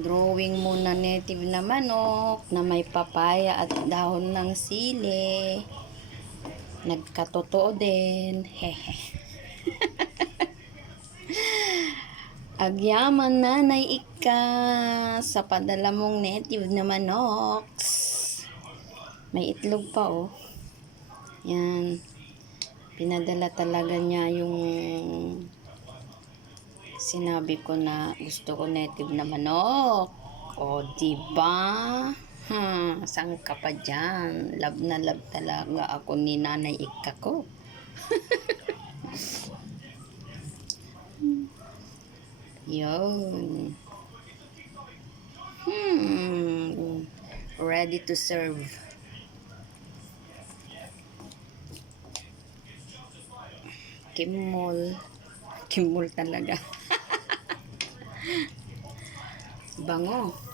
Drawing muna native na manok na may papaya at dahon ng sili. Nagkatotoo din. Hehe. Agyaman nanay ika sa padala mong native na manok. May itlog pa oh. Yan. Pinadala talaga niya yung sinabi ko na gusto ko native na manok. O, diba? Saan ka pa dyan? Love na love talaga ako ni Nanay Ika ko. Yun. Ready to serve. Kimol. Kimol talaga. Bango.